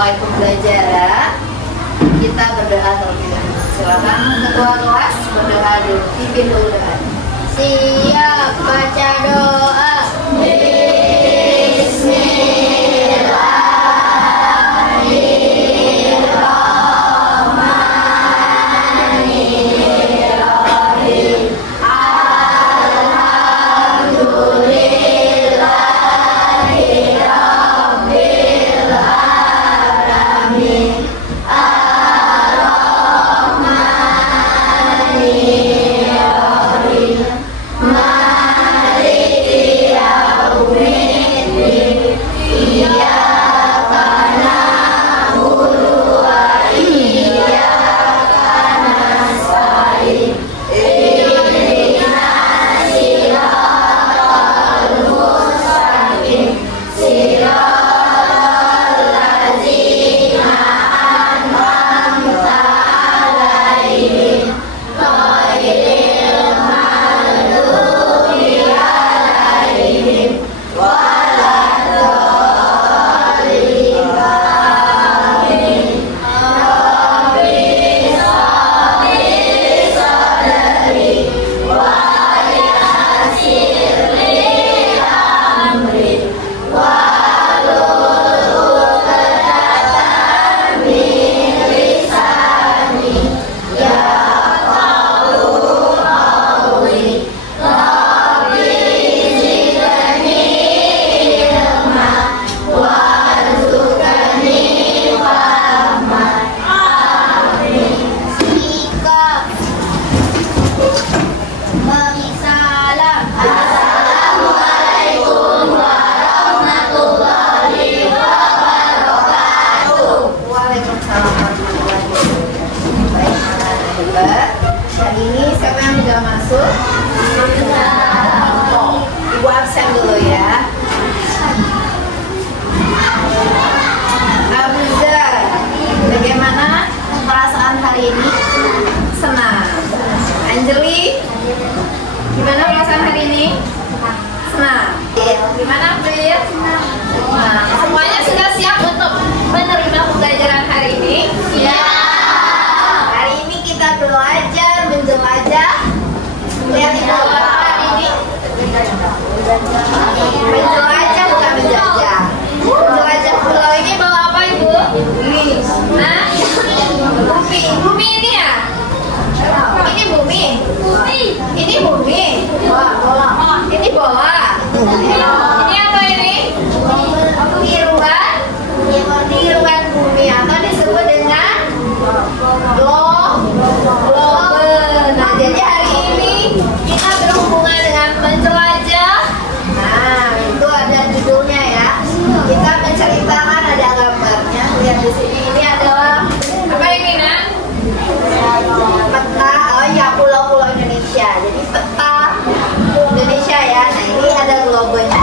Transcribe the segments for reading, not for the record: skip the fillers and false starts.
mulai pembelajaran, kita berdoa terlebih dahulu. Silakan ketua kelas berdoa dulu, pimpin dulu doa. Siap, baca doa. Hari ini siapa yang tidak masuk? Ibu absen dulu ya. Abuza, bagaimana perasaan hari ini? Senang. Anjeli, gimana perasaan hari ini? Senang. Gimana April? Nah, semuanya sudah siap untuk menerima pembelajaran hari ini? Iya. Hari ini kita belajar menjelajah. Lihat di bawah hari ini. Menjelajah bukan menjajah. Menjelajah pulau ini bawa apa Ibu? Bumi. Nah, bumi. Bumi ini ya? Ini bumi. Ini bumi. Bola. Ini bola. Ini apa ini? Tiruan bumi atau disebut dengan globe. Nah, jadi hari ini kita berhubungan dengan menjelajah. Nah, itu ada judulnya ya. Kita menceritakan, ada gambarnya. Lihat di sini, ini adalah apa ini Nak? Peta. Oh ya, pulau-pulau Indonesia. Jadi peta Indonesia ya. Nah, ini ada globenya.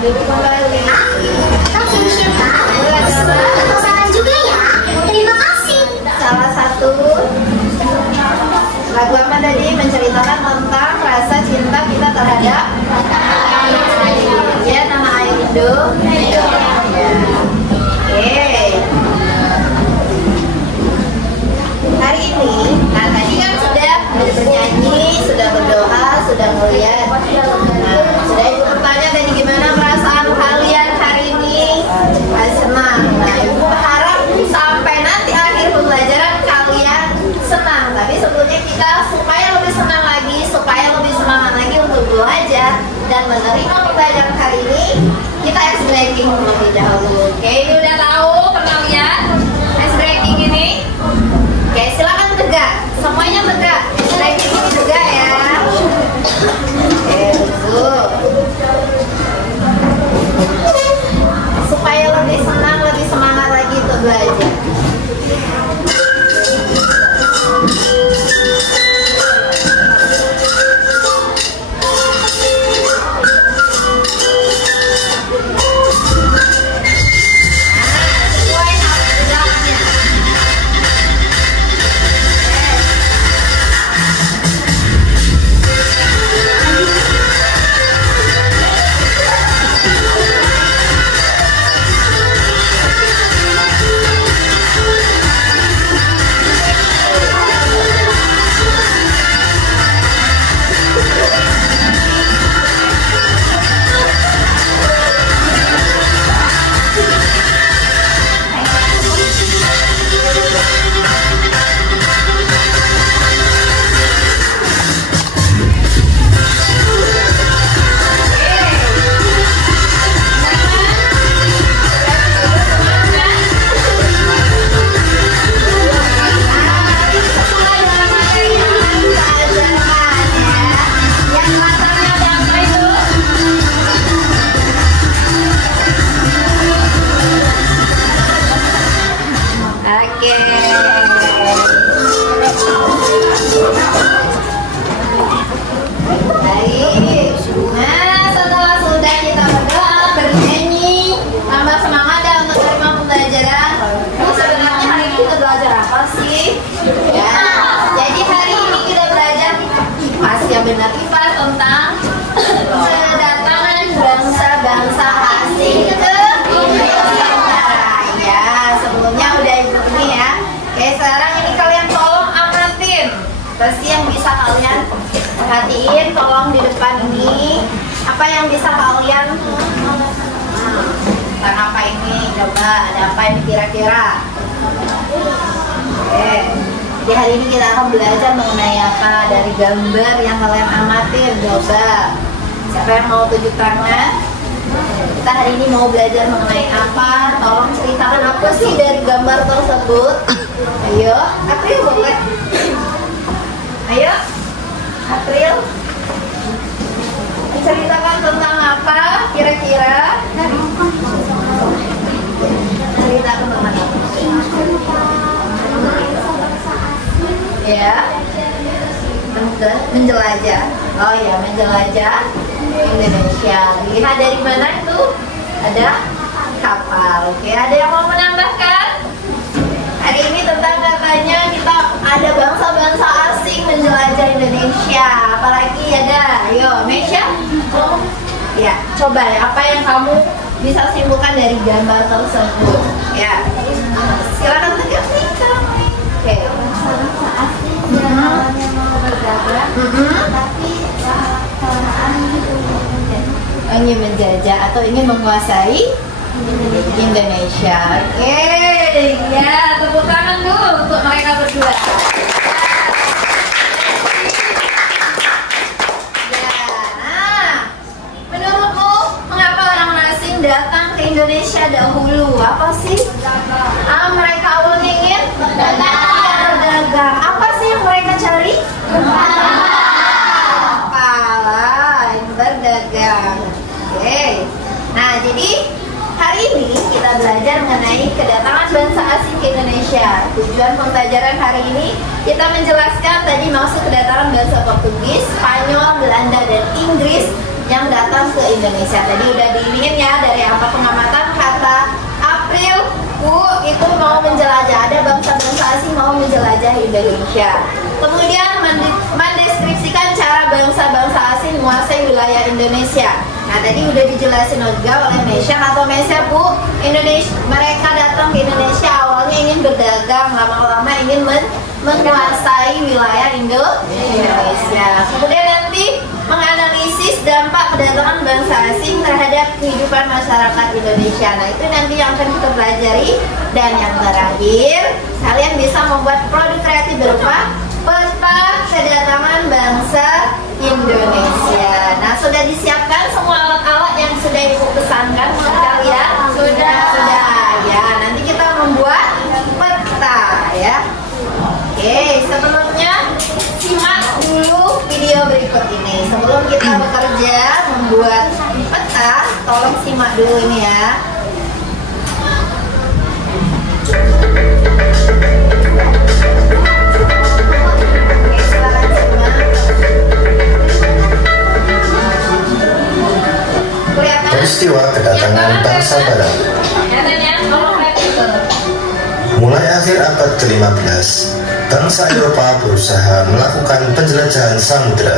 duduk kembali. Oke, Pak. Salam juga ya. Terima kasih. Salah satu lagu apa tadi menceritakan tentang rasa cinta kita terhadap ya, nama air Indonesia. Oke. Hari ini, nah tadi kan sudah bernyanyi, sudah berdoa, sudah melihat. Nah, sudah ibu bertanya tadi gimana perasaan kalian hari ini? Senang. Nah, ibu berharap sampai nanti akhir pembelajaran kalian senang. Tapi sebelumnya kita supaya lebih senang lagi, supaya lebih semangat lagi untuk belajar dan menerima pembelajaran hari ini, kita ice breaking terlebih dahulu. Oke, ini udah tahu perkalian ice breaking ini? Oke, silakan tegak. Semuanya tegak. Ice breaking ini tegak ya. Oke, betul. Supaya lebih senang, lebih semangat lagi untuk belajar. Benar IPA tentang kedatangan bangsa-bangsa asing ke Indonesia. Ya, sebelumnya udah ikut ini ya. Oke, sekarang ini kalian tolong amatin. Pasti yang bisa kalian perhatiin, tolong di depan ini. Apa yang bisa kalian tentang apa ini? Coba, ada apa ini kira-kira? Oke. Jadi hari ini kita akan belajar mengenai apa dari gambar yang kalian amatin. Coba, siapa yang mau tunjuk tangan? Kita hari ini mau belajar mengenai apa? Tolong ceritakan apa sih dari gambar tersebut. Ayo, April boleh? Ayo, April. Ceritakan tentang apa kira-kira? Ceritakan tentang apa? Ya, menjelajah. Oh ya, menjelajah Indonesia. Lihat dari mana itu? Ada kapal. Oke, ada yang mau menambahkan? Hari ini tentang katanya kita ada bangsa-bangsa asing menjelajah Indonesia. Apalagi ada, ayo, Mesya. Oh, ya, coba ya, apa yang kamu bisa simpulkan dari gambar tersebut? Ya, silakan tegak nih. Oke. Bangsa asing yang awalnya mau berdagang, tapi kelamaan ingin menjajah atau ingin menguasai Indonesia. Oke, ya, tepuk tangan dulu untuk mereka berdua. Ya, nah, menurutmu mengapa orang asing datang ke Indonesia dahulu? Apa sih? Mereka awalnya ingin berdagang. Apa sih yang mereka cari? Kepala, berdagang. Oke. Nah, jadi hari ini kita belajar mengenai kedatangan bangsa asing ke Indonesia. Tujuan pembelajaran hari ini kita menjelaskan tadi maksud kedatangan bangsa Portugis, Spanyol, Belanda, dan Inggris yang datang ke Indonesia. Tadi udah diiniin ya dari apa pengamatan kata April, Bu itu mau menjelajah, ada bangsa-bangsa asing mau menjelajah Indonesia. Kemudian mendeskripsikan cara bangsa-bangsa asing menguasai wilayah Indonesia. Nah tadi udah dijelasin juga oleh Mesya atau Mesya, Bu. Mereka datang ke Indonesia awalnya ingin berdagang, lama-lama ingin menguasai wilayah Indonesia. Kemudian nanti menganalisis dampak kedatangan bangsa asing terhadap kehidupan masyarakat Indonesia. Nah itu nanti yang akan kita pelajari. Dan yang terakhir, kalian bisa membuat produk kreatif berupa peta kedatangan bangsa Indonesia. Nah sudah disiapkan semua alat-alat yang sudah Ibu pesankan buat kalian? Sudah ya. Nanti kita membuat peta ya. Oke, sebelumnya simak dulu video berikut ini. Sebelum kita bekerja membuat peta, tolong simak dulu ini ya. Oke, silakan simak. Peristiwa kedatangan bangsa Barat. Mulai akhir abad ke-15, bangsa Eropa berusaha melakukan penjelajahan samudera.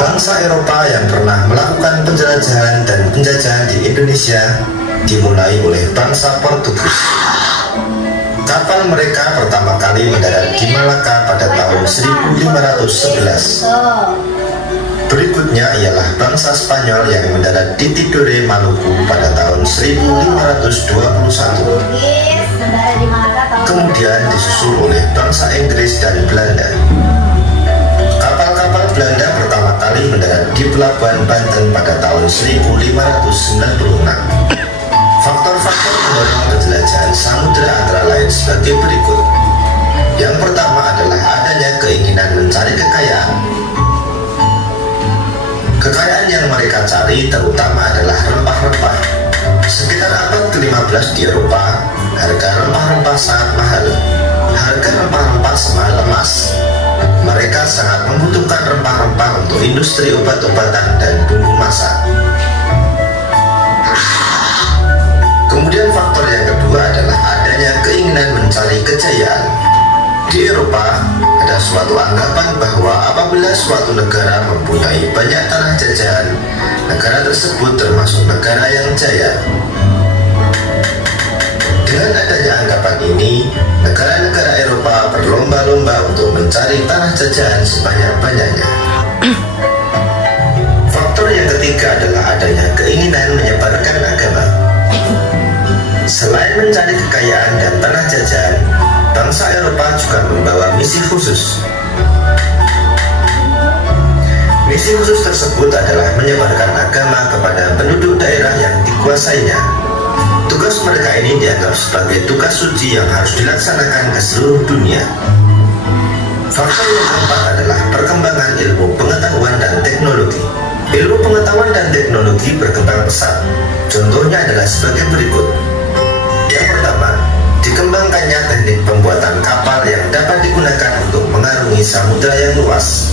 Bangsa Eropa yang pernah melakukan penjelajahan dan penjajahan di Indonesia dimulai oleh bangsa Portugis. Kapal mereka pertama kali mendarat di Malaka pada tahun 1511. Berikutnya ialah bangsa Spanyol yang mendarat di Tidore, Maluku pada tahun 1521. Kemudian disusul oleh bangsa Inggris dan Belanda. Kapal-kapal Belanda pertama kali mendarat di Pelabuhan Banten pada tahun 1596. Faktor-faktor pendorong penjelajahan samudera antara lain sebagai berikut. Yang pertama adalah adanya keinginan mencari kekayaan. Kekayaan yang mereka cari terutama adalah rempah-rempah. Sekitar abad ke-15 di Eropa, harga rempah-rempah sangat mahal. Harga rempah-rempah semahal emas. Mereka sangat membutuhkan rempah-rempah untuk industri obat-obatan dan bumbu masak. Kemudian faktor yang kedua adalah adanya keinginan mencari kejayaan. Di Eropa, ada suatu anggapan bahwa apabila suatu negara mempunyai banyak tanah jajahan, negara tersebut termasuk negara yang jaya. Dengan adanya anggapan ini, negara-negara Eropa berlomba-lomba untuk mencari tanah jajahan sebanyak-banyaknya. Faktor yang ketiga adalah adanya keinginan menyebarkan agama. Selain mencari kekayaan dan tanah jajahan, bangsa Eropa juga membawa misi khusus. Misi khusus tersebut adalah menyebarkan agama kepada penduduk daerah yang dikuasainya. Tugas mereka ini dianggap sebagai tugas suci yang harus dilaksanakan ke seluruh dunia. Faktor yang keempat adalah perkembangan ilmu pengetahuan dan teknologi. Ilmu pengetahuan dan teknologi berkembang pesat. Contohnya adalah sebagai berikut. Yang pertama, dikembangkannya teknik pembuatan kapal yang dapat digunakan untuk mengarungi samudera yang luas.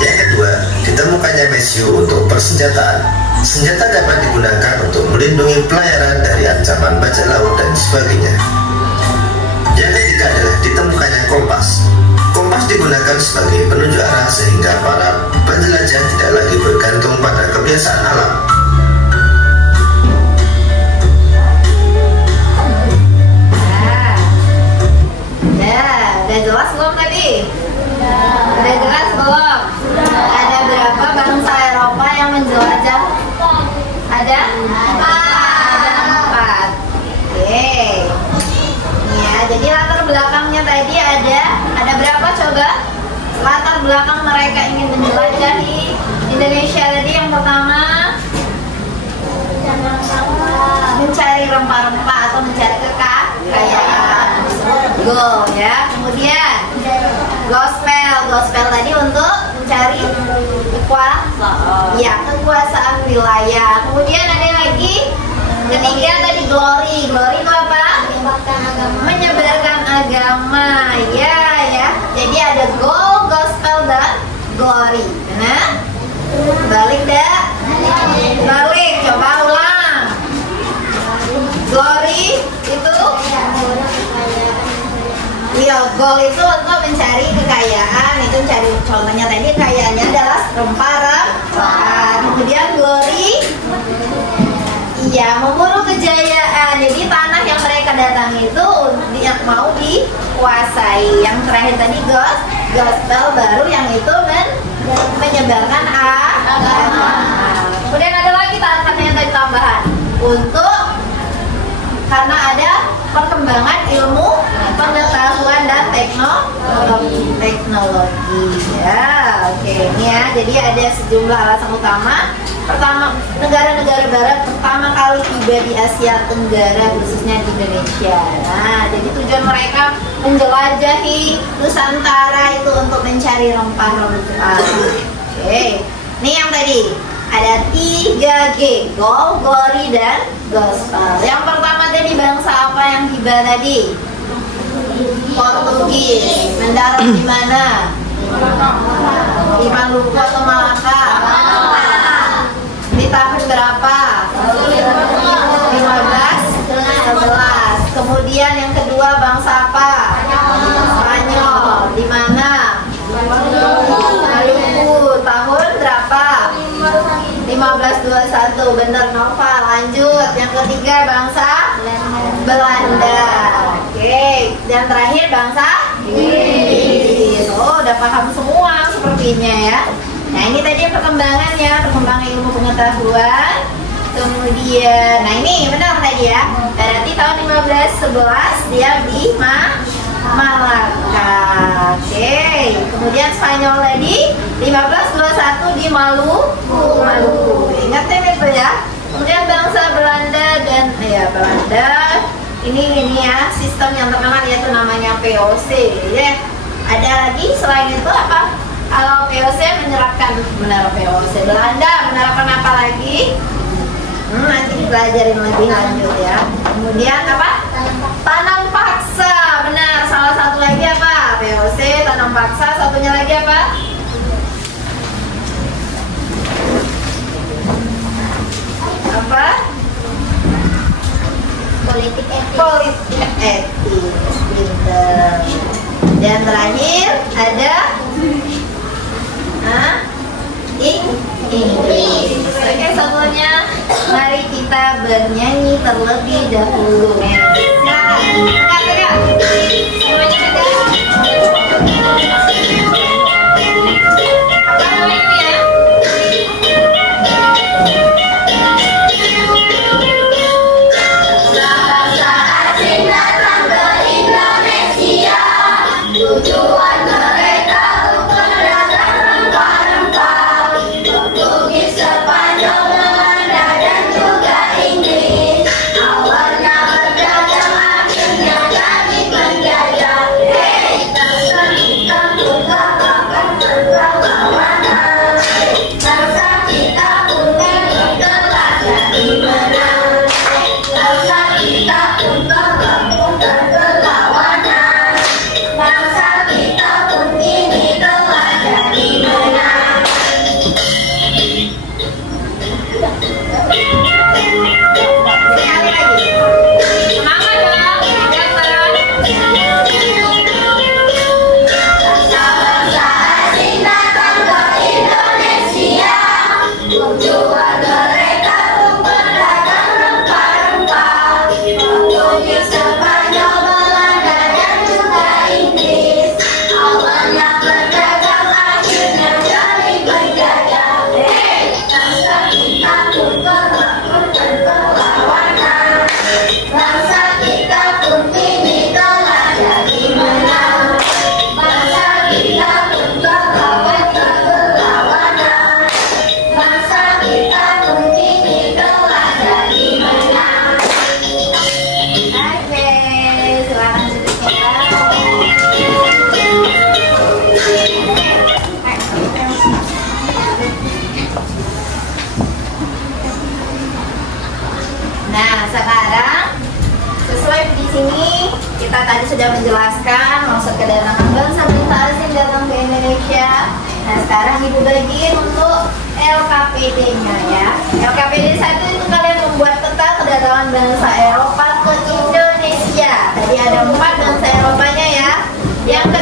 Yang kedua, ditemukannya mesiu untuk persenjataan. Senjata dapat digunakan untuk melindungi pelayaran dari ancaman bajak laut dan sebagainya. Yang ketiga adalah ditemukannya kompas. Kompas digunakan sebagai penunjuk arah sehingga para penjelajah tidak lagi bergantung pada kebiasaan alam. Udah jelas belum tadi? Udah jelas belum? Ada berapa bangsa Eropa yang menjelajah? Ada? Ada 4. Oke. Ya, jadi latar belakangnya tadi ada berapa coba? Latar belakang mereka ingin menjelajahi Indonesia tadi yang pertama mencari rempah-rempah atau mencari kekayaan. Goal ya. Kemudian gospel tadi untuk mencari kekuasaan wilayah. Kemudian ada lagi ketiga tadi glory itu apa? Menyebarkan agama. Ya. Jadi ada goal, gospel dan glory. Nah, balik Gold itu untuk mencari kekayaan, itu mencari, contohnya tadi kekayaannya adalah rempah-rempah. Kemudian glory, iya, memburu kejayaan. Jadi tanah yang mereka datangi itu yang mau dikuasai. Yang terakhir tadi gospel, baru yang itu menyebarkan agama. Kemudian ada lagi katanya tadi tambahan untuk karena ada perkembangan ilmu, pengetahuan dan teknologi ya. Oke, ini ya. Jadi ada sejumlah alasan utama. Pertama, negara-negara barat pertama kali tiba di Asia Tenggara, khususnya di Indonesia. Nah, jadi tujuan mereka menjelajahi Nusantara itu untuk mencari rempah-rempah. Oke, ini yang tadi ada 3G, Gold, Glory, dan Gospel. Yang pertama tadi bangsa apa yang tiba tadi? Portugis. Mendarat di mana? Di Maluku atau Malaka? Di tahun berapa? 1511. Kemudian yang kedua bangsa apa? Spanyol. Di mana? Maluku. Tahun berapa? 1521. Bener Nova. Lanjut. Yang ketiga bangsa Belanda. Oke. Dan terakhir bangsa Inggris. Oh, udah paham semua sepertinya ya. Nah, ini tadi perkembangannya, perkembangan ilmu pengetahuan. Kemudian, nah ini benar tadi ya. Berarti tahun 1511 dia di Malaka. Oke. Kemudian Spanyol tadi 1521 di Maluku. Ingat itu ya. Kemudian bangsa Belanda dan Belanda ini ya, sistem yang terkenal yaitu namanya VOC ya. Ada lagi selain itu apa? Kalau VOC menerapkan VOC, Belanda menerapkan apa lagi? Nanti dipelajarin lebih lanjut ya. Kemudian apa? Tanam paksa. Benar, salah satu lagi apa? VOC, tanam paksa, satunya lagi apa? Apa? Politik etik. Politik etis. Pinter. Dan terakhir ada Inggris. Oke, satunya mari kita bernyanyi terlebih dahulu. Silakan. Tegak. Semuanya tegak. Apa namanya ya? Tujuan mereka untuk mendatang rempah-rempah, Portugis, Spanyol, Belanda, dan juga Inggris. Awalnya berdagang, akhirnya jadi penjajah. Hei, kita juga akan berlawanan. Bangsa kita pun kini telah jadi menang. Bangsa kita pun telah berlawanan. Bangsa kita pun kini telah jadi menang. Sekali lagi. Semangat dong, jangan. Bangsa-bangsa asing datang ke Indonesia. Tujuan mereka untuk berdagang rempah-rempah, Portugis, Spanyol, Belanda, dan juga Inggris. Awalnya berdagang, akhirnya jadi penjajah. Hei, bangsa kita pun telah berlawanan. Bangsa kita pun kini telah jadi menang. Bangsa kita pun telah berlawanan. Bangsa kita pun kini telah jadi menang. Oke, silakan Nah, sekarang sesuai di sini kita tadi sudah menjelaskan maksud kedatangan bangsa-bangsa asing datang ke Indonesia. Nah, sekarang Ibu bagiin untuk LKPD-nya ya. LKPD 1 itu kalian membuat peta kedatangan bangsa Eropa ke Indonesia. Tadi ada 4 bangsa Eropanya ya. Yang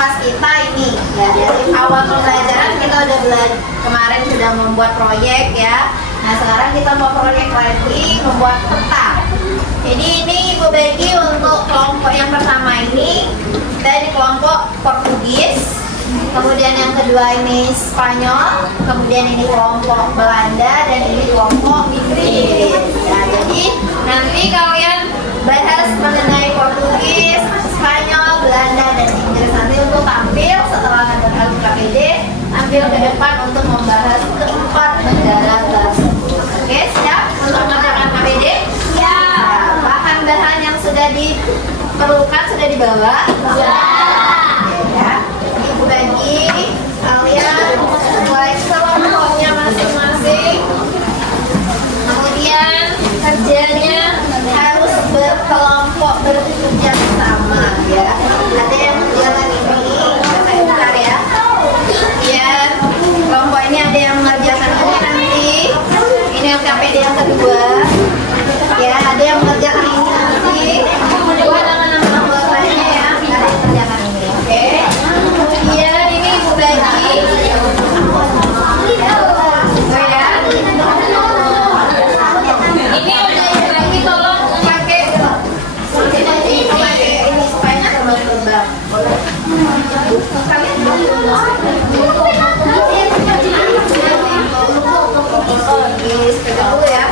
pas kita ini ya, dari awal pembelajaran kita udah kemarin sudah membuat proyek ya. Nah sekarang kita mau proyek lagi membuat peta. Jadi ini Ibu bagi untuk kelompok yang pertama ini kita di kelompok Portugis, kemudian yang kedua ini Spanyol, kemudian ini kelompok Belanda, dan ini kelompok Inggris. Nah, jadi nanti kalian bahas mengenai Portugis, Spanyol, Belanda, dan Inggris nanti untuk tampil setelah mendengar KPD, tampil ke depan untuk membahas keempat negara tersebut. Oke, siap untuk mengerjakan KPD? Ya. Bahan-bahan yang sudah diperlukan sudah dibawa? Ya. Ya. Ibu bagi kalian mulai kelompoknya masing-masing. Kemudian kerjanya harus berkelompok, bekerja sama ya. Ada yang mengerjakan ini, saya bentar ya. Kemudian kelompok ini ada yang mengerjakan ini nanti. Ini KPD yang kedua. Ya, ada yang mengerjakan ini nanti. Dua nama-nama anggotanya ya, ada yang mengerjakan ini. Oke. Kemudian ini Ibu bagi. Ini udah lagi tolong pakai ini supaya terbang-terbang. Pegang dulu ya.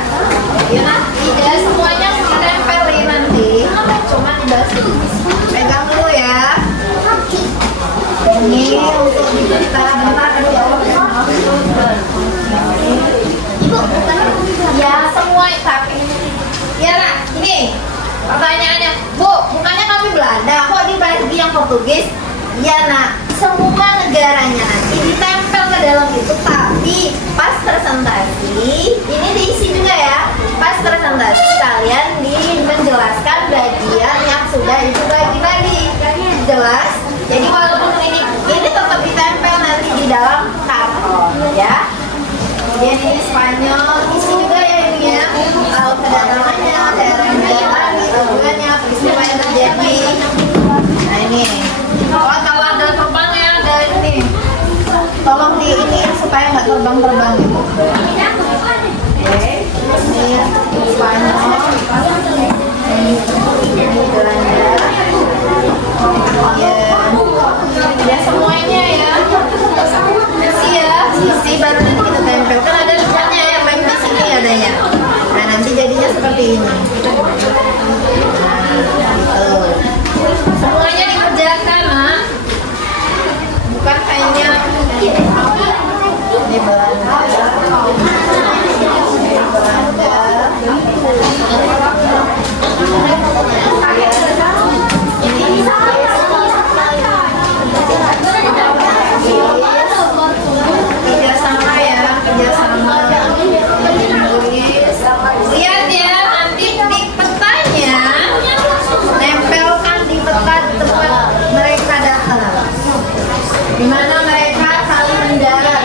Ya nanti tidak semuanya ditempelin nanti, cuma dibasuh. Pegang dulu ya. Ini untuk kita bentar ya. Ibu, ya semua tapi ya nak, ini pertanyaannya, Bu, bukannya kami Belanda, kok dibagi yang Portugis? Ya nak, semua negaranya nanti ditempel ke dalam itu, tapi pas presentasi ini diisi juga ya. Pas presentasi kalian menjelaskan bagian yang sudah Ibu bagi-bagi. Jelas? Jadi walaupun ini tetap ditempel nanti di dalam karton ya. Kemudian ini Spanyol, isi juga ya ini ya. Kalau kedatangannya, daerah yang jalan, tujuannya, peristiwa yang terjadi. Nah ini. Kalau ada terbangnya ada ini. Tolong di ini supaya nggak terbang-terbang gitu. Oke. Ini Spanyol. Ini Belanda. Ya semuanya ya. Sisi baru nanti kita tempel. Kan ada tulisannya ya, main di sini adanya. Nah nanti jadinya seperti ini. Semuanya dikerjakan, nah. Bukan hanya ini Belanda. Kerjasama ya, kerjasama. Lihat ya, nanti di petanya nempelkan di peta tempat mereka datang. Di mana mereka saling mendarat.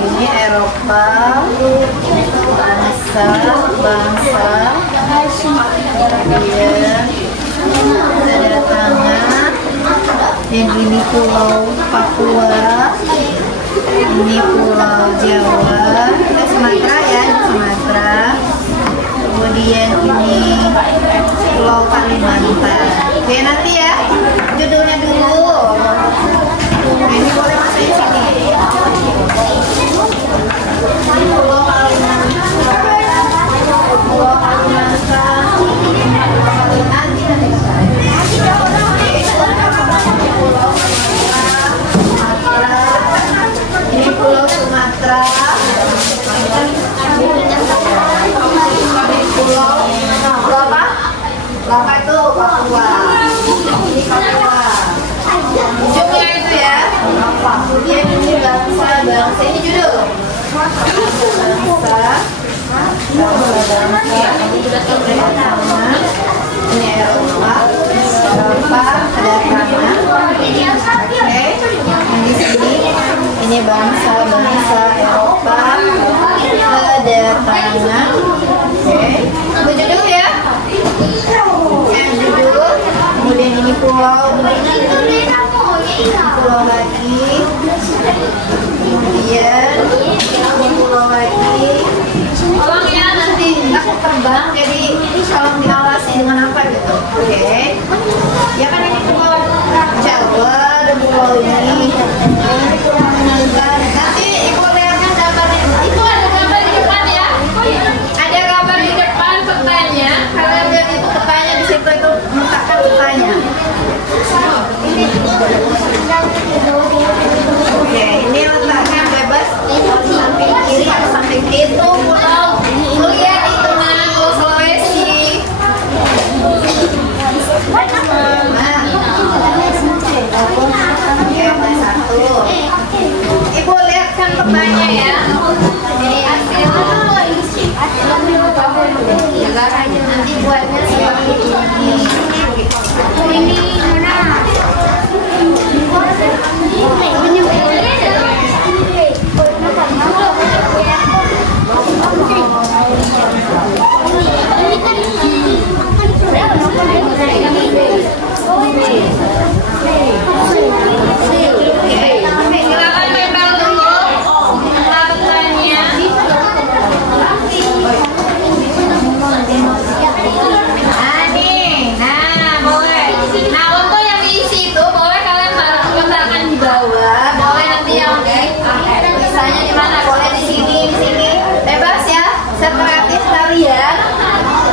Ini Eropa, bangsa, kedatangan, dan ini pulau Papua, ini pulau Jawa, Sumatera ya, Sumatera. Kemudian ini pulau Kalimantan. Oke nanti ya judulnya dulu. Ini boleh masukin sini. Pulau Kalimantan, Pulau Kalimantan, di Papua. Ujungnya itu ya. Kemudian ini bangsa. Ini judul. Bangsa. Ini Eropa. Kedatangan. Oke. Yang di sini ini bangsa Eropa kedatangan. Oke. Itu judul ya. Judul. Kemudian ini pulau lagi. Kemudian ini pulau lagi. Tolong ya, nanti aku terbang, jadi tolong diawasi dengan apa gitu. Oke. Ya kan ini pulau Jawa, ada pulau ini. Nanti ibu lihatkan gambarnya. Itu ada gambar di depan ya. Ada gambar di depan petanya. Kalian lihat itu petanya, di situ itu letakkan petanya. Oke, ini letaknya bebas samping kiri atau samping itu pulau. Lihat itu mana pulau Sulawesi. Satu. Ibu lihatkan petanya ya. Ini hasil. Nanti buatnya seperti ini. Ini mana? Silakan tempel dulu petanya. Nah boleh. Nah untuk yang diisi itu boleh kalian letakkan di bawah, boleh nanti yang misalnya di mana, boleh di sini, bebas ya, sekreatif kalian.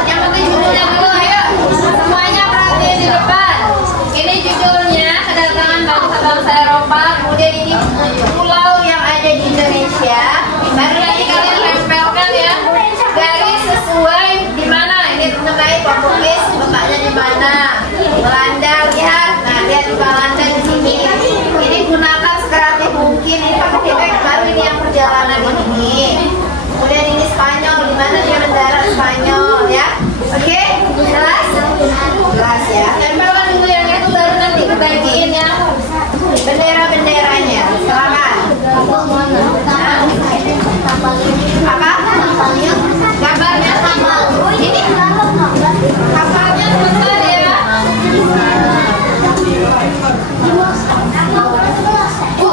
Yang penting judulnya dulu, ayo semuanya perhatiin di depan. Ini judulnya kedatangan bangsa-bangsa Eropa, kemudian ini pulau yang ada di Indonesia. Baru nanti kalian tempelkan ya, garis sesuai di mana. Ini mengenai Portugis, letaknya di mana. Belanda, lihat, nah lihat di Belanda di sini. Ini gunakan sekreatif mungkin. Ini pakai tibet baru ini yang perjalanan ini. Kemudian ini Spanyol, di mana dia mendarat Spanyol ya. Oke, jelas? Jelas ya. Tempelkan dulu yang itu, baru nanti kebagiin ya bendera-benderanya. Silakan. Apa? Gambarnya sama. Ini kapalnya sebentar ya.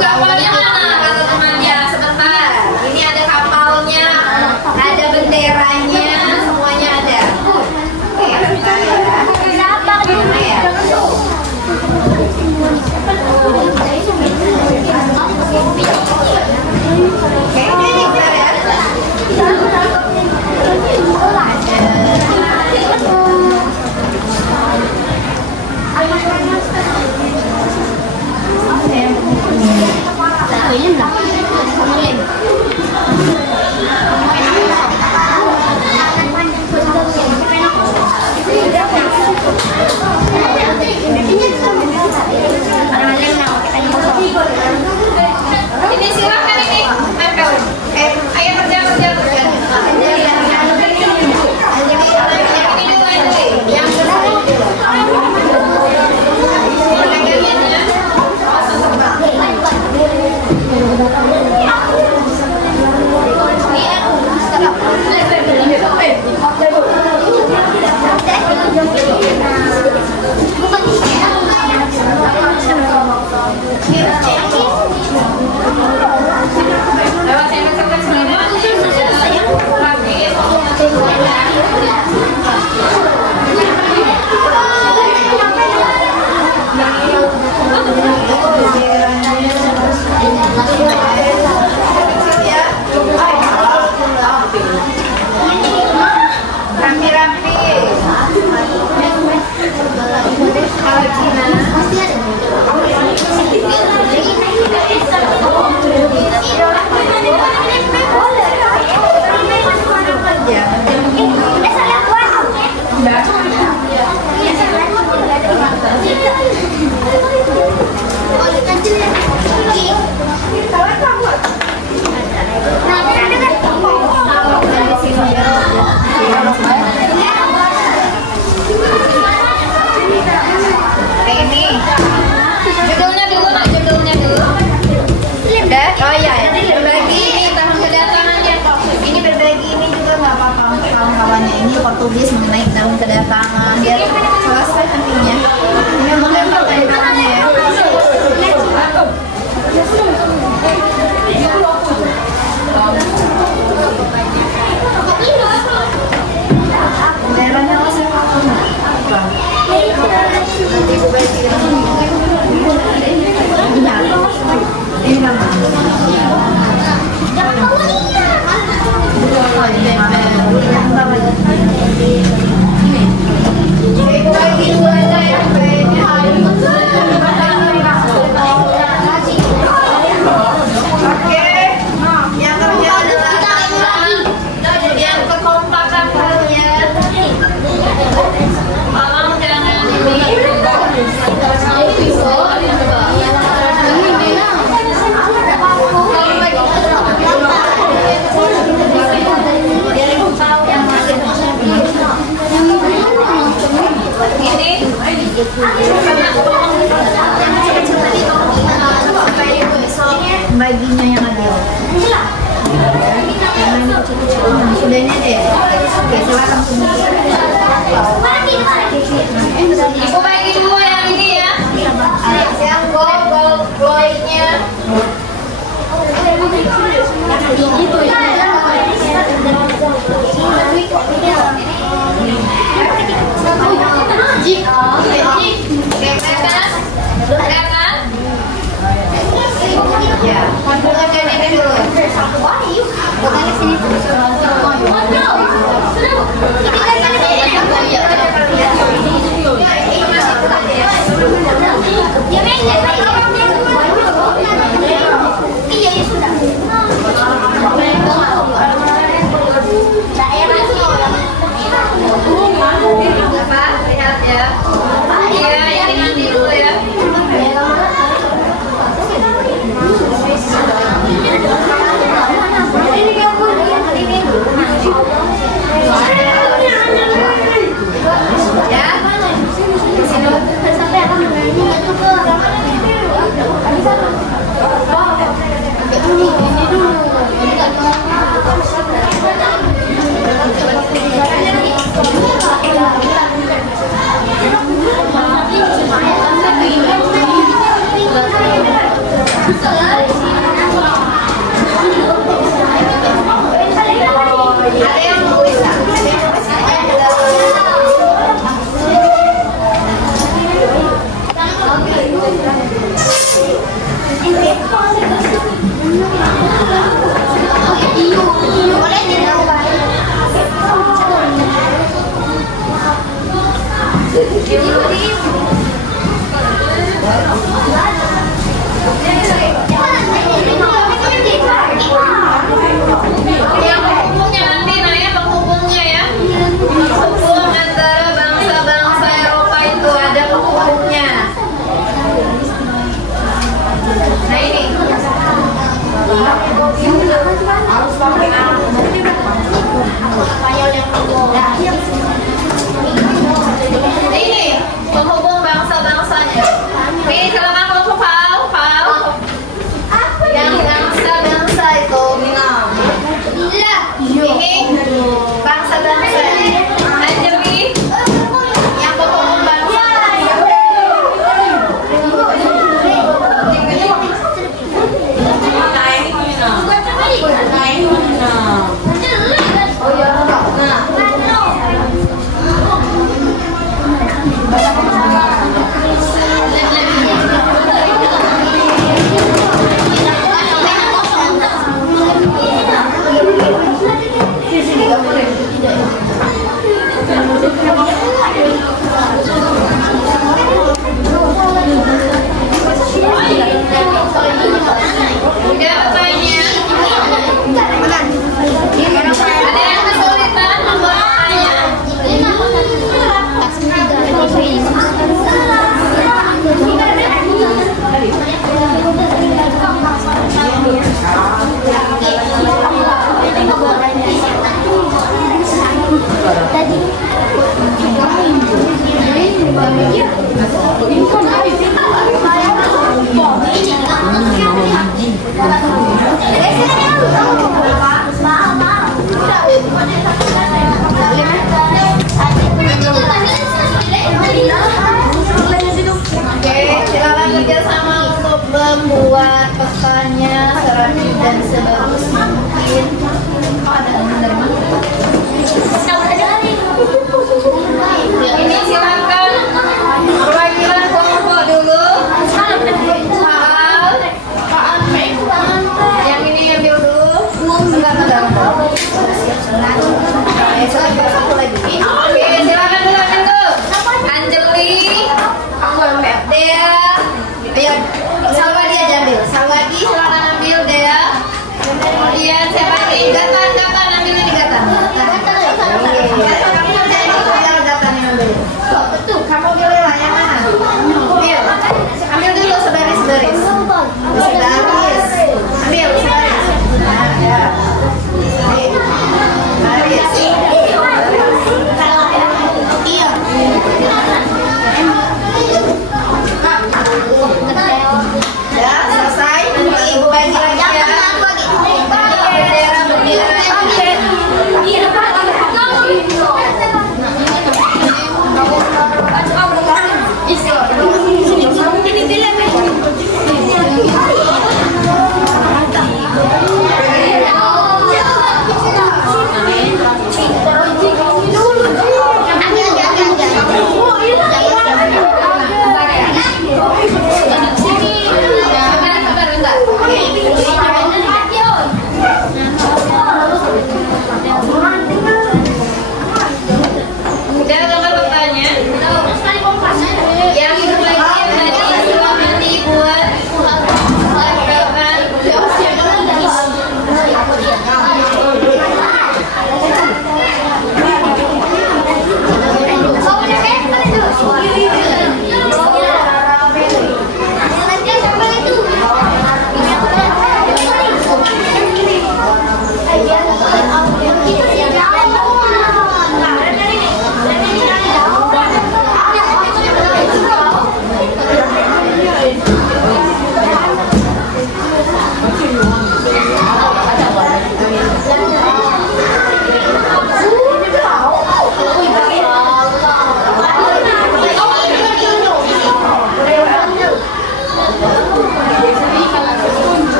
Kapalnya mana kata temannya? Sebentar. Ini ada kapalnya, ada benderanya, semuanya ada. Oke, bentar ya. Oke, ini bentar ya. Ini silakan ini tempel. Ayo kerja. Yang ini dulu. tulis mengenai tahun kedatangan biar selesai nantinya. Ini mendapat tempelannya ya. Daerahnya masih apa? Nanti gue balikin. Ini nama. Baginya yang adil. Sudah ini deh. Oke, silakan semua. Ibu bagi dua yang ini ya. Yang gold-goldnya. Itu ya. Ya, kontrolkan ini dulu. Bukannya sini. Iya, ya sudah. Apa? Lihat ya. Iya, ini nanti dulu ya. Ini penghubung Ayo, Salwadi aja ambil. Salwadi silakan ambil Dea. Kemudian siapa lagi? Gatan ambil ini Gatan. Gatan yang ambil. Betul, kamu pilih lah yang mana? Ambil dulu sebaris. Ambil sebaris. Nah, ya. Baris. Iya. Ya, selesai. Ibu bagi lagi ya.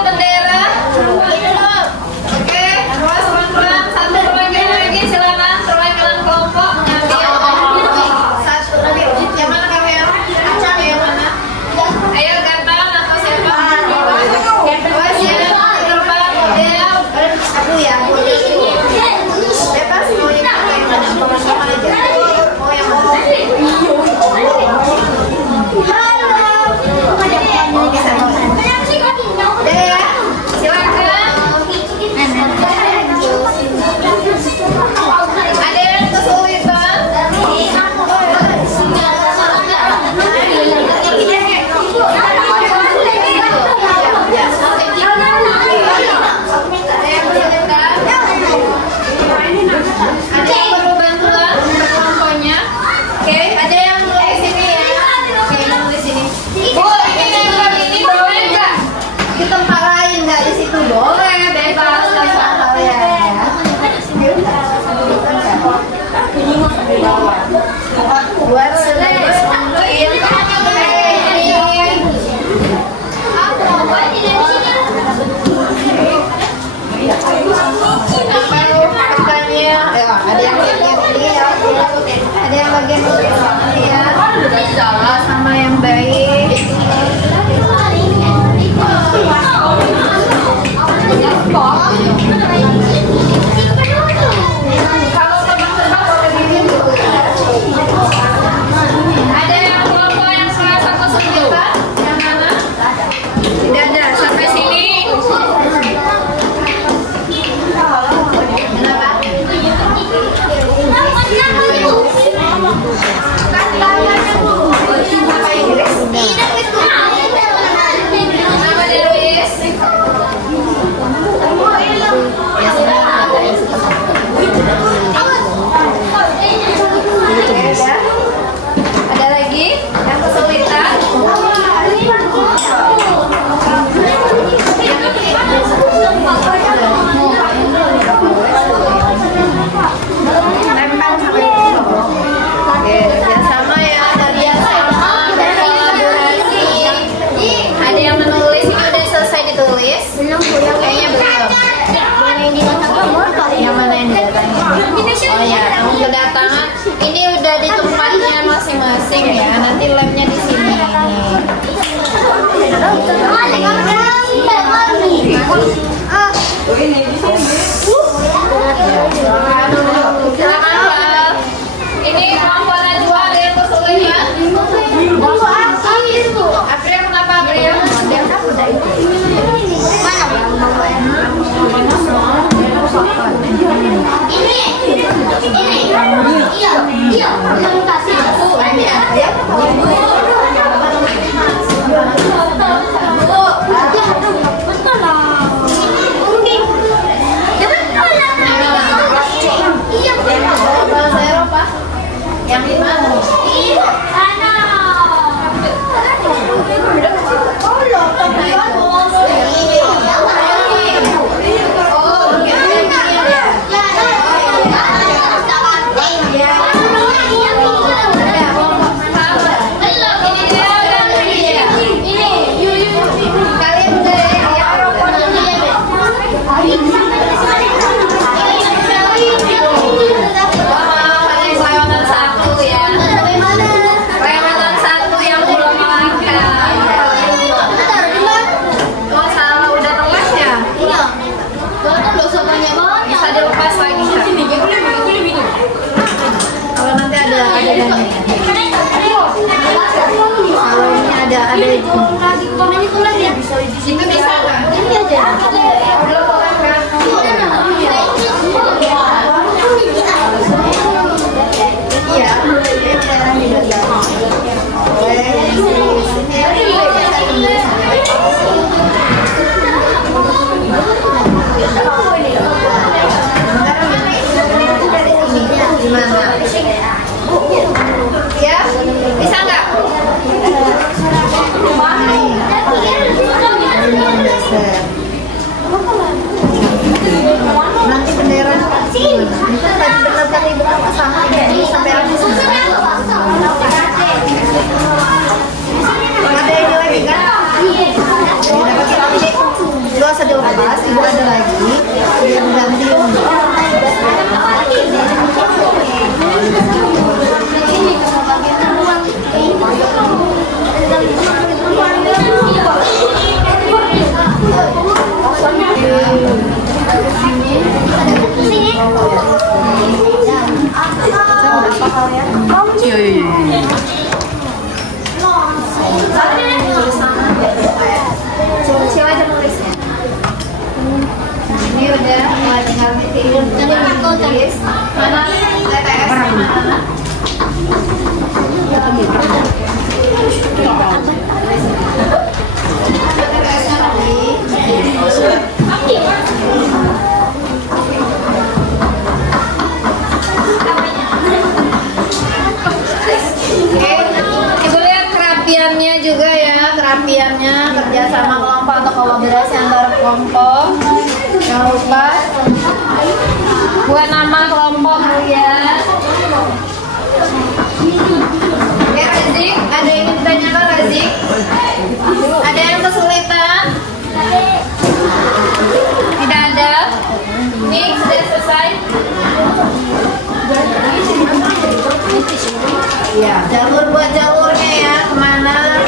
Bendera. masing-masing ya. Nanti lemnya di sini. Silakan. Ini kelompok Najwa, ada yang kesulitan? April, kenapa April? Yang di mana? Itu bisa nggak? Ini aja. Iya. Ya, bisa nggak? Nanti bendera tadi ibu sama ini sampai habis. Ada ini lagi kan? Dapat lagi. Lu asal dilepas, ibu ada lagi. Biar ganti. Ini udah mulai tinggal tulis. Mana TTS? Ibu lihat kerapiannya juga ya, kerapiannya kerjasama kelompok atau kolaborasi antara kelompok. Jangan lupa buat nama kelompok ya. Oke Razik, ada yang ditanyakan Razik? Ada yang kesulitan? Tidak ada? Ini sudah selesai? Ya, jalur buat jalurnya ya, kemana?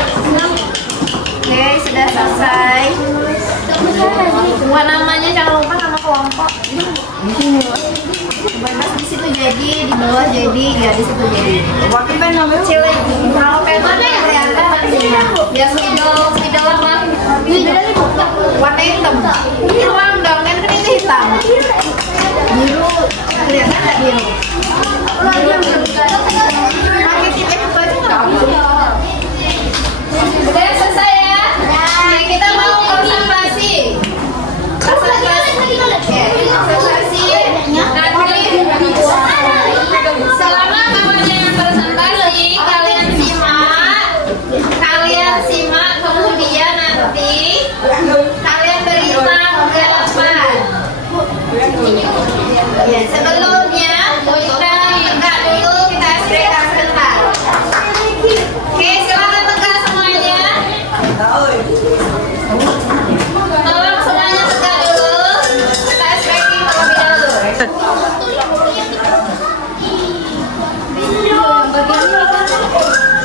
Oke, sudah selesai. Buat namanya jangan lupa nama kelompok. Bebas di situ jadi, di bawah jadi, ya di situ jadi. Pakai pen namanya? Cilik. Kalau pen mana yang kelihatan maksudnya? Ya spidol apa? Warna hitam. Hitam dong, kan itu hitam. Biru, kelihatan nggak biru? Pakai titik apa aja nggak? Udah selesai ya? Nah, kita mau konservasi. Selama kawannya yang presentasi, kalian simak, kemudian nanti kalian beri tanggapan. Ya, sebelumnya kita tegak dulu, kita istirahat sebentar. Oke, silakan tegak semuanya. Tolong semuanya tegak dulu. Kita stretching terlebih dahulu. Bagian ini kan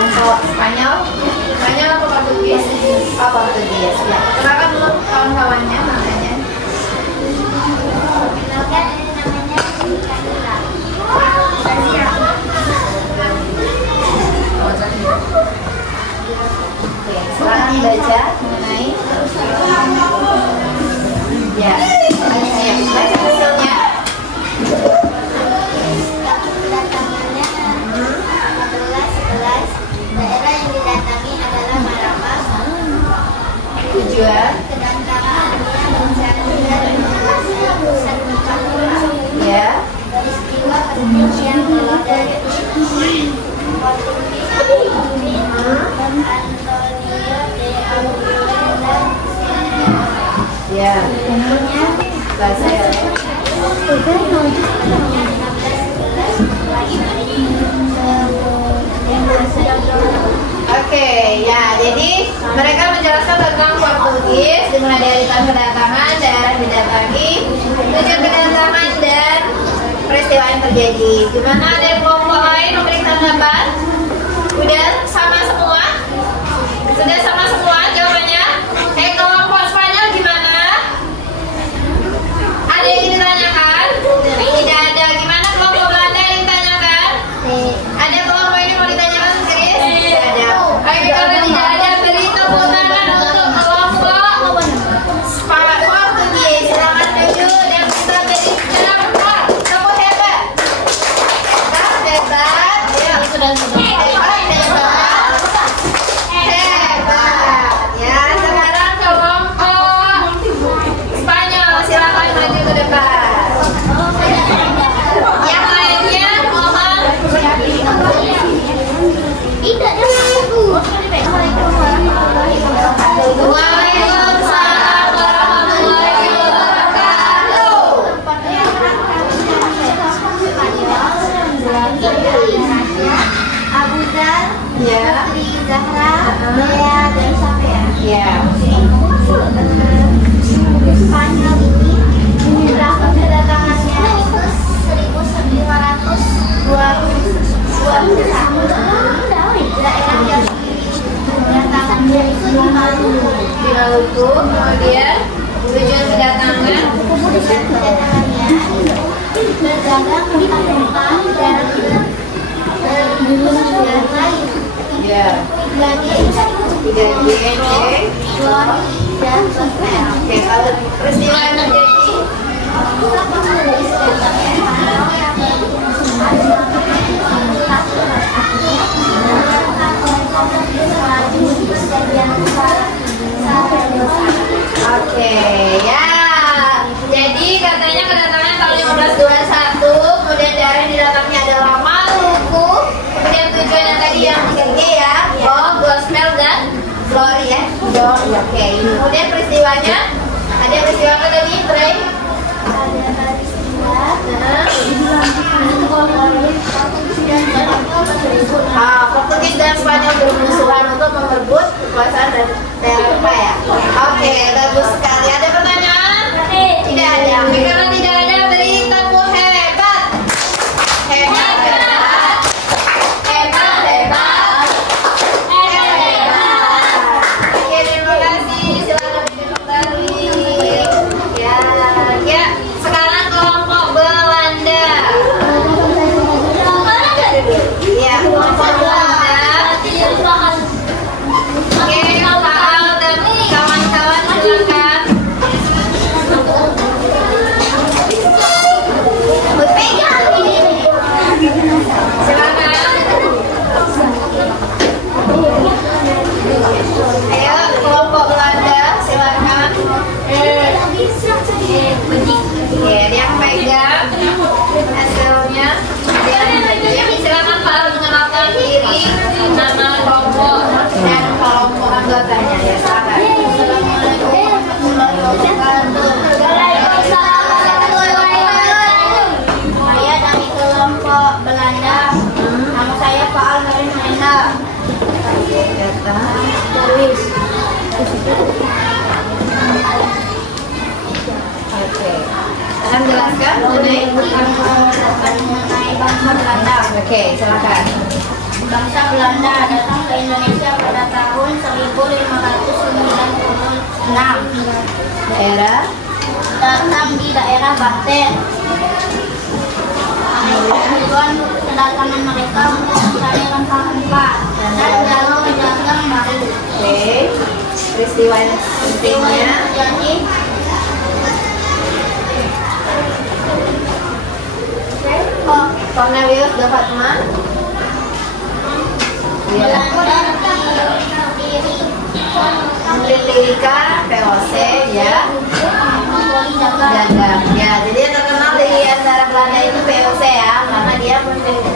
kelompok Spanyol. Spanyol apa Portugis? Oh, Portugis. Ya. Kenalkan dulu kawan-kawannya namanya. Kenalkan, ini namanya Camila. Oke, sekarang baca mengenai ya, baca hasilnya. Kedatangannya 14 daerah yang didatangi adalah Marrakesh. Tujuan Kedatangannya mencari dan menguasai pusat perkampungan. ya. Peristiwa penting yang telah dari Portugis Antonio de Aguilera dan Ya, umurnya bahasa ya. Oke, ya, jadi mereka menjelaskan tentang Portugis dimulai dari tahun kedatangan, daerah didatangi, tujuan kedatangan dan peristiwa yang terjadi. Gimana, ada yang kelompok lain memberi tanggapan? Udah sama semua? Sudah sama semua jawabannya? Kelompok Spanyol gimana? Ada yang ditanyakan? Tidak ada. Gimana kelompok Belanda yang ditanyakan? Ada kelompok ini mau ditanyakan, Chris? Tidak ada. Oke, kalau tidak ada, beri tepuk tangan untuk kelompok Portugis. Silakan duduk dan kita beri tepuk hebat. Hebat. Ya, sudah. Hebat. Ya, sekarang kelompok Spanyol. Silakan maju ke depan. Yang lainnya mohon. Waalaikumsalam warahmatullahi wabarakatuh. Abu Dhal, Ya. Putri Zahra, Lea dan Safia. Ya. Spanyol ini tahun kedatangannya itu 1921. Daerah yang kedatangannya itu di Maluku. Di Maluku, kemudian tujuan kedatangan. Kemudian kedatangannya berdagang mentah-mentah dan berburu dan lain. Ya. 3G, 3G, dan sosmed. Oke, kalau peristiwa yang terjadi. Oke, ya. Jadi katanya kedatangan tahun 1521, kemudian daerah yang didatangi adalah Maluku, kemudian tujuannya tadi yang 3G ya, gospel dan glory ya. Oke, kemudian peristiwanya, ada peristiwa apa tadi, Bray? Portugis dan Spanyol bermusuhan untuk merebut kekuasaan dan daerah apa ya? Oke, bagus sekali. Ada pertanyaan? Tidak ada. Oke, karena tidak ada, beri tepuk hebat. Hebat, hebat. Hebat, hebat. Hebat. Oke, terima kasih. Silakan kembali. Ya, ya. Sekarang kelompok Belanda. Ya, kelompok Belanda. Oke, Pak Al dan kawan-kawan silakan. Berpegang ini. Silakan. Ayo, kelompok Belanda, silakan. Oke, yang pegang hasilnya. Silakan Pak Al mengenalkan diri, nama kelompok dan kelompok anggotanya ya, silakan. Saya dari kelompok Belanda. Nama saya Pak Al Nurin Maina. Tulis. Oke. Akan jelaskan mengenai Mengenai bangsa Belanda. Oke, silakan. Bangsa Belanda datang ke Indonesia pada tahun 1596. Daerah Datang di daerah Banten. Tujuan kedatangan mereka untuk mencari rempah-rempah dan dagang baru. Oke. Peristiwa pentingnya Jadi Cornelius dapat teman. Lilika, VOC, ya. Dagang. Ya, jadi yang terkenal di antara Belanda itu VOC ya, karena dia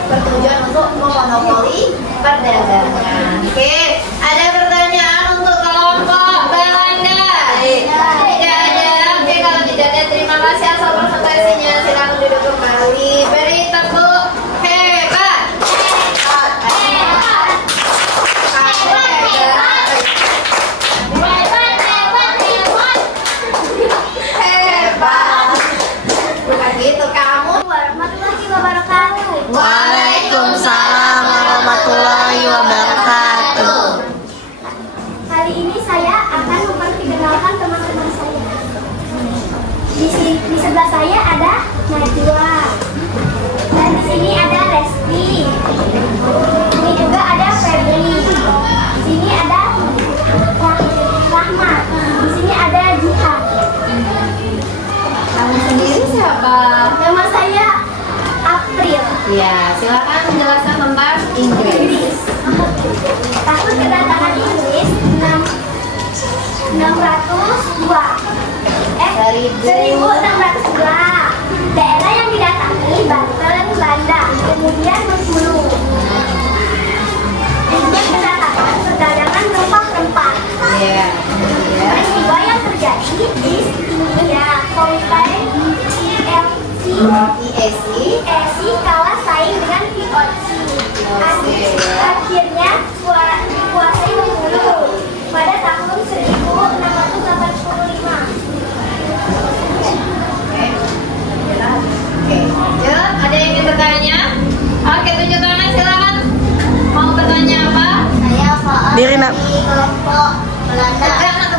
bertujuan untuk memonopoli perdagangan. Oke, ada pertanyaan untuk kelompok Belanda? Tidak ada. Oke, kalau tidak ada, terima kasih asal presentasinya. Silakan duduk kembali. Beri tepuk hebat. Hebat. Bukan gitu kamu. warahmatullahi wabarakatuh. Waalaikumsalam warahmatullahi wabarakatuh. Kali ini saya akan memperkenalkan teman-teman saya. Di sebelah saya ada Najwa. Dan di sini ada Resti. Ini juga ada Febri. Di sini ada Rahmat. Di sini ada Jihad. Kamu sendiri siapa? Nama saya April. Ya, silakan menjelaskan tentang Inggris. Tahun kedatangan Inggris 1602. 1602. Daerah yang didatangi Banten, Banda, kemudian Bengkulu. Tujuan kedatangan perdagangan rempah-rempah. Ya, kemudian Peristiwa yang terjadi di India, Kontai ESC kalah saing dengan VOC. Akhirnya dikuasai Bengkulu pada tahun 1685. Oke, lanjut. Ada yang ingin bertanya? Oke, tunjuk tangan silakan. Mau bertanya apa? Saya Faal Diri, Nak. dari kelompok Belanda.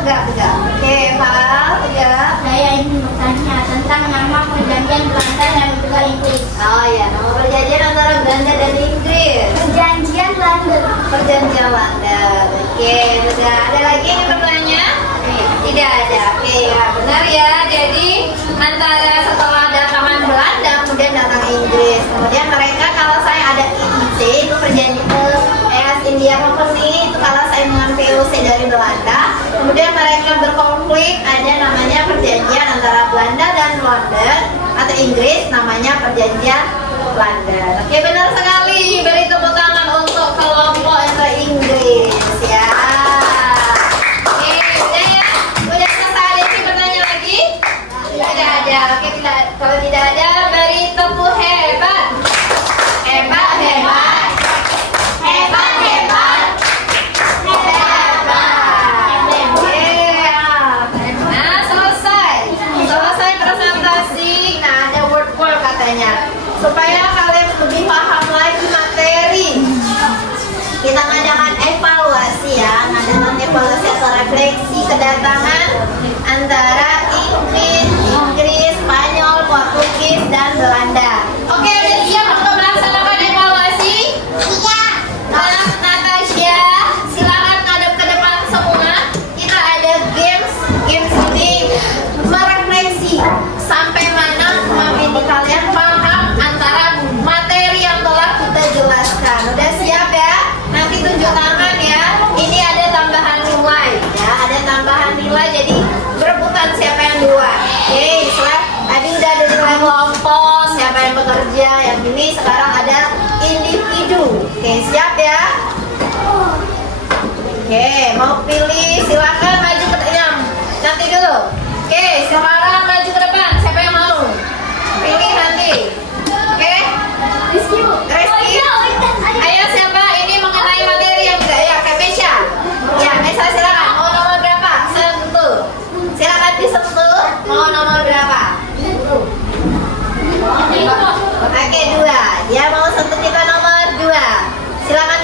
Tegak. Oke, Pak, tegak. Saya ingin bertanya tentang nama perjanjian Belanda dan juga Inggris. Oh ya, nama perjanjian antara Belanda dan Inggris. Perjanjian London. Perjanjian London. Oke, sudah. Ada lagi yang bertanya? Tidak ada. Oke, ya benar ya. Jadi antara setelah datangan Belanda kemudian datang Inggris. Kemudian mereka kalau saya ada IIC itu perjanjian East India Company itu kalau saya dengan VOC dari Belanda. Kemudian mereka berkonflik, ada namanya perjanjian antara Belanda dan London atau Inggris namanya perjanjian London. Oke, benar sekali. Beri tepuk tangan untuk kelompok Inggris ya. Oke, udah ya. Udah selesai. Ada yang bertanya lagi? Tidak ada. Oke, kalau tidak ada, beri tepuk hebat. Hebat. Nah, selesai presentasi. Nah, ada word katanya. Supaya kalian lebih paham lagi materi. Kita ngadakan evaluasi ya, ngadakan evaluasi atau refleksi kedatangan antara Inggris, Spanyol, Portugis, dan Belanda. Oke, udah siap untuk melaksanakan evaluasi? Iya. Nah, Natasha, silakan ngadep ke depan semua. Kita ada games ini merefleksi sampai mana ini kalian paham antara materi yang telah kita jelaskan. Udah siap ya? Nanti tunjuk tangan ya. Ini ada tambahan nilai ya, ada tambahan nilai jadi berebutan siapa yang duluan. Oke, tadi udah ada nilai kelompok, siapa yang bekerja, yang ini sekarang ada individu. Oke, siap ya? Oke, mau pilih silakan maju ke depan. Nanti dulu. Oke, sekarang maju ke depan. Siapa yang mau? Pilih nanti. Oke? Rizky. Ayo siapa? Ini mengenai materi yang enggak ya? Kayak Mesya. Ya, Mesya silakan. Mau nomor berapa? Sentuh. Silakan disentuh. Mau nomor berapa? Oke, 2. Dia mau sentuh kita nomor 2. Silakan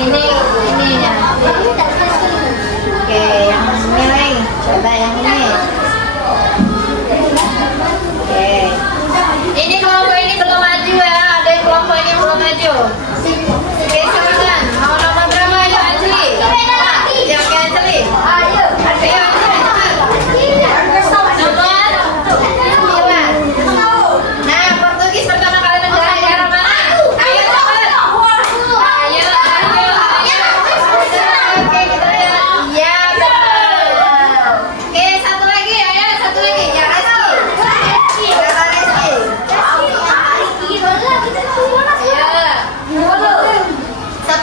Ininya. Oke, yang ini lagi. Coba yang ini. Oke. Ini kelompok ini belum maju ya. Ada yang kelompok ini belum maju. Oke, silakan. Mau nomor berapa? Ayo Anjli. Jangan Anjli. Ayo Anjli, cepat. Nomor 9. Nah, Portugis pertama kali negara mana? Ayo cepat. Ayo. Oke, kita lihat. Iya, benar. Oke, satu lagi. Ayo, satu lagi. Ya, Reski. Berapa Reski? Ayo. 10.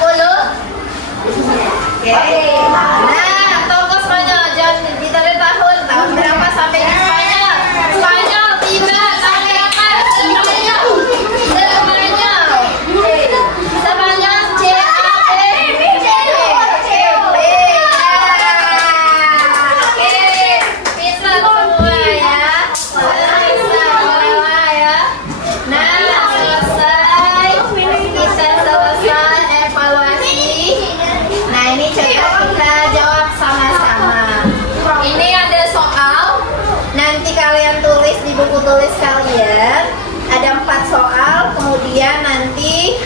Oke. Nah, tokoh Spanyol jangan ditarik tahun berapa sampai di Spanyol. Spanyol 3 sampai apa? Spanyol. Spanyol CAP. Oke, bisa semua ya. Bisa ya. Nah, selesai. Kita selesai evaluasi. Nah, ini coba kita jawab sama-sama. Ini ada soal. Nanti kalian tulis di buku tulis kalian. Ada 4 soal. Kemudian nanti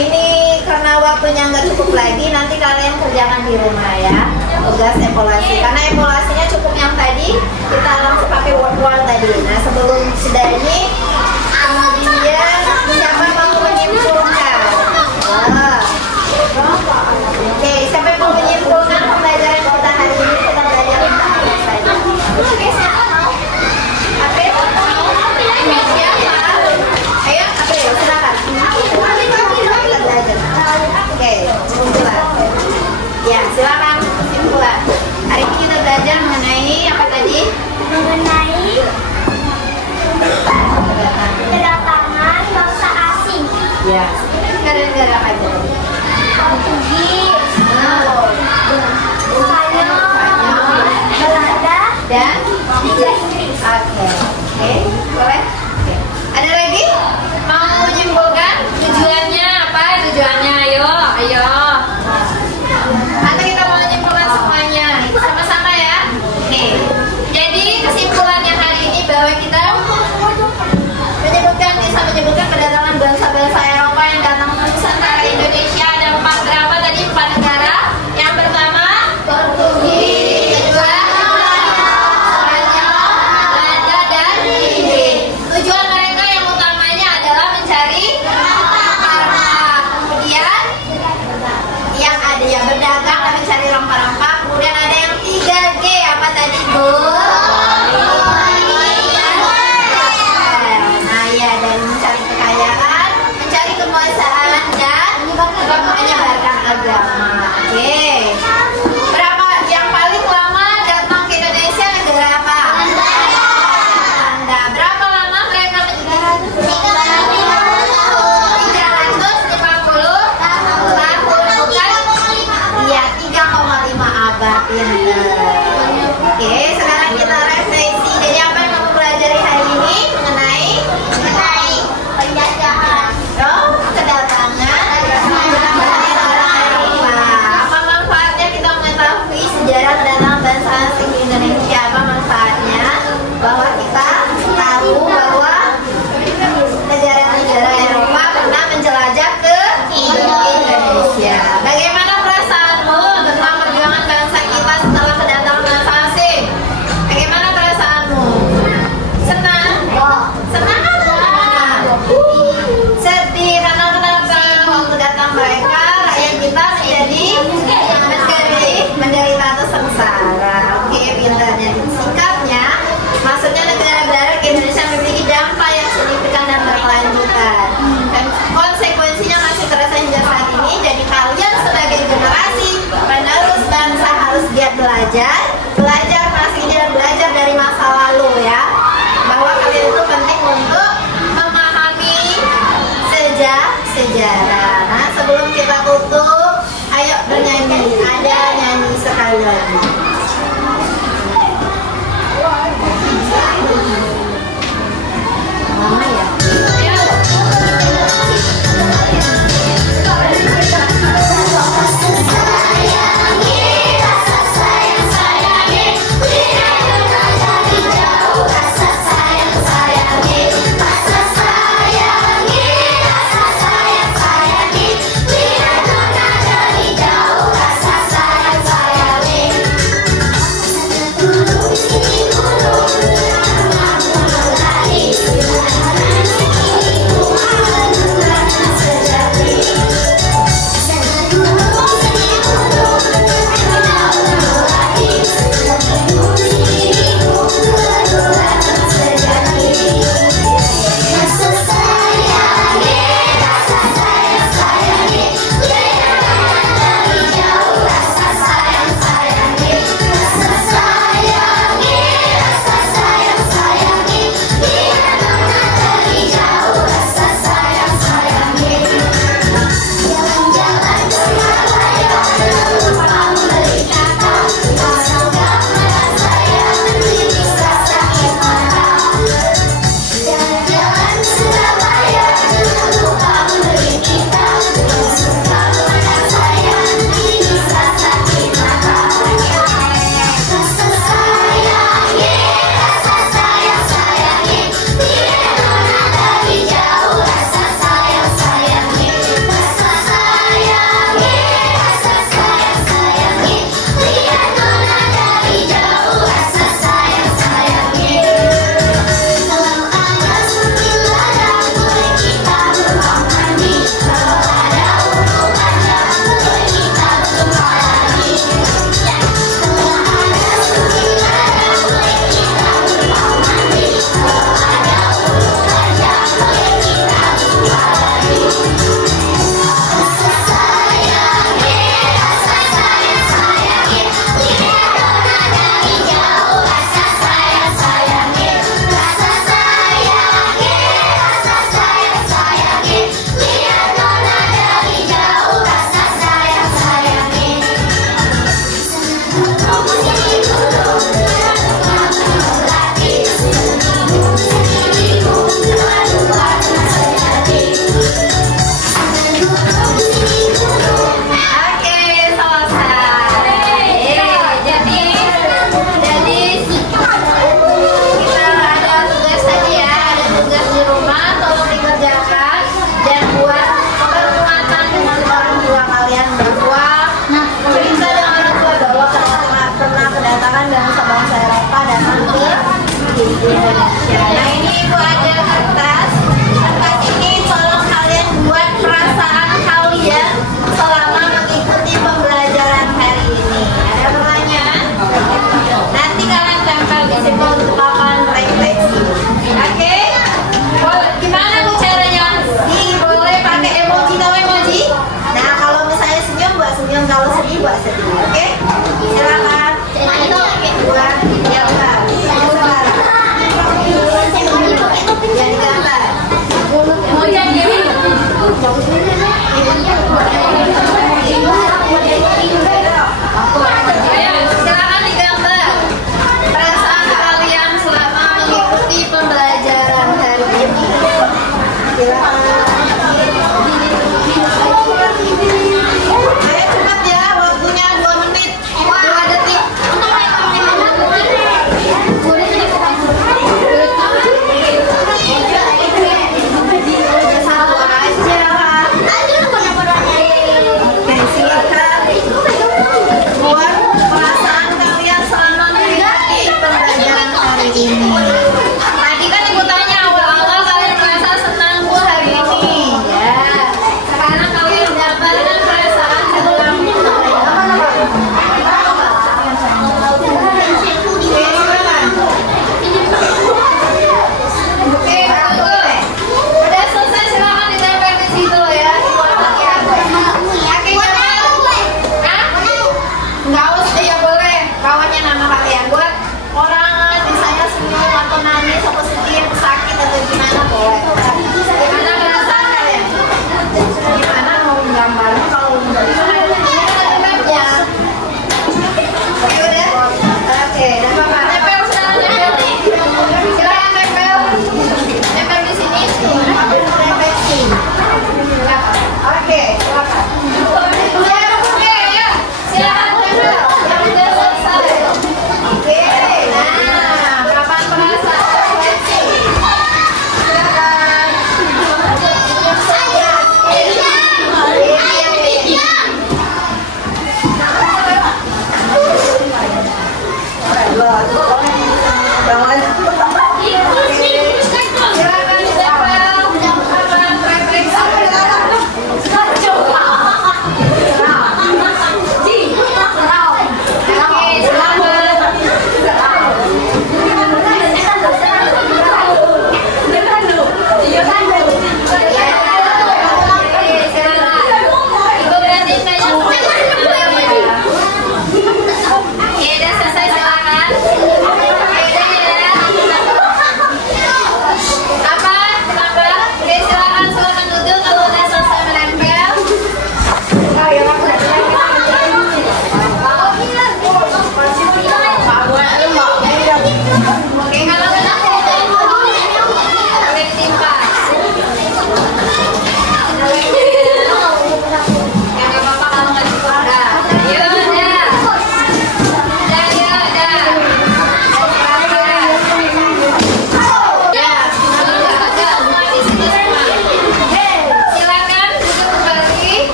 ini karena waktunya nggak cukup lagi, nanti kalian kerjakan di rumah ya. Tugas evaluasi. Karena evaluasinya cukup yang tadi kita langsung pakai word tadi. Nah, sebelum sudah ini, kemudian siapa mau menyimpulkan? Oke, siapa mau menyimpulkan pembelajaran kita hari ini? Kita belajar tentang apa saja? Oke, siapa mau? April? Siapa? Ayo, April, silakan. Kita belajar. Oke, kesimpulan. Ya, silakan kesimpulan. Hari ini kita belajar mengenai apa tadi? Mengenai kedatangan bangsa asing. Ya, negara-negara apa aja? Portugis, Spanyol, Belanda, Dan Inggris. Oke, boleh. Oke. Ada lagi? Mau menyimpulkan tujuannya apa? Tujuannya, ayo. Atau kita mau menyimpulkan semuanya? Sama-sama ya. Oke. Jadi kesimpulannya hari ini bahwa kita bisa menyebutkan kedatangan bangsa-bangsa Eropa yang datang ke Nusantara Indonesia. Ada 4 berapa tadi? 4 negara. Yang pertama Portugis, kedua Spanyol, Belanda, dan Inggris. Tujuan mereka yang utamanya adalah mencari rempah-rempah. Kemudian yang ada yang berdagang dan mencari rempah-rempah. Kemudian ada yang 3G apa tadi Bu? Nah ya, dan mencari kekayaan, mencari kekuasaan, dan menyebarkan agama. Oke. Berapa yang paling lama datang ke Indonesia negara apa? Belanda. Berapa lama mereka menjadi? 350 tahun, bukan? Iya, 3,5 abad. Oke, sekarang kita refleksi. Jadi apa yang kamu pelajari hari ini mengenai penjajahan? Kedatangan apa manfaatnya kita mengetahui sejarah kedatangan bangsa asing di Indonesia? Apa manfaatnya? Bahwa kita tahu bahwa negara-negara Eropa pernah menjelajah ke Indonesia. Bagaimana perasaanmu tentang perjuangan bangsa kita setelah kedatangan bangsa asing? Bagaimana perasaanmu? Senang? Senang atau gimana? Sedih. Karena kenapa? Waktu datang mereka, rakyat kita menjadi menderita atau sengsara. Oke, pintarnya. Singkatnya, maksudnya negara barat ke Indonesia memiliki dampak yang signifikan dan berkelanjutan. Dan konsekuensinya masih terasa hingga saat ini. Jadi kalian sebagai generasi penerus bangsa harus giat belajar masih dan belajar dari masa lalu ya. Bahwa kalian itu penting untuk memahami sejarah. Nah, sebelum kita tutup, ayo bernyanyi. buat sendiri, oke? Silakan. Buat gambar. Yang gambar. Mau jadi